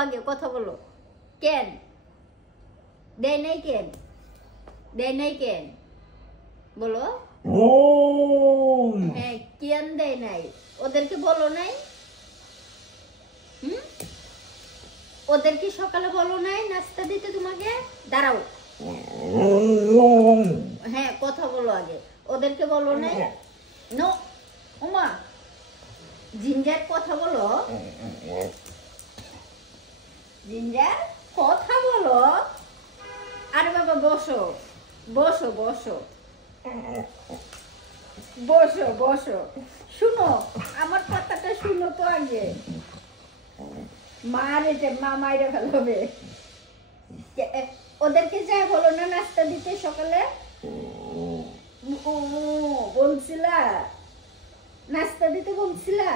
আগে কথা বলো কেন দেয় নাই কেন দেয় নাই কেন বলো হ্যাঁ কেন দেয় নাই ওদেরকে বলো নাই ওদেরকে সকালে বলো নাই নাস্তা দিতে তোমাকে দাঁড়াও হ্যাঁ কথা বলো আগে ওদেরকে বলো নাই নো ওমা জিঞ্জার কথা বলো জিঞ্জার কথা বলো আরে বাবা বসো বসো বসো বসো বসো শুনো আমার কথাটা শুনো তো আগে মারে যে মা মাইরে ফেলবে ওদেরকে যাই বলো না নাস্তা দিতে সকালে বলছিলা নাস্তা দিতে বলছিলা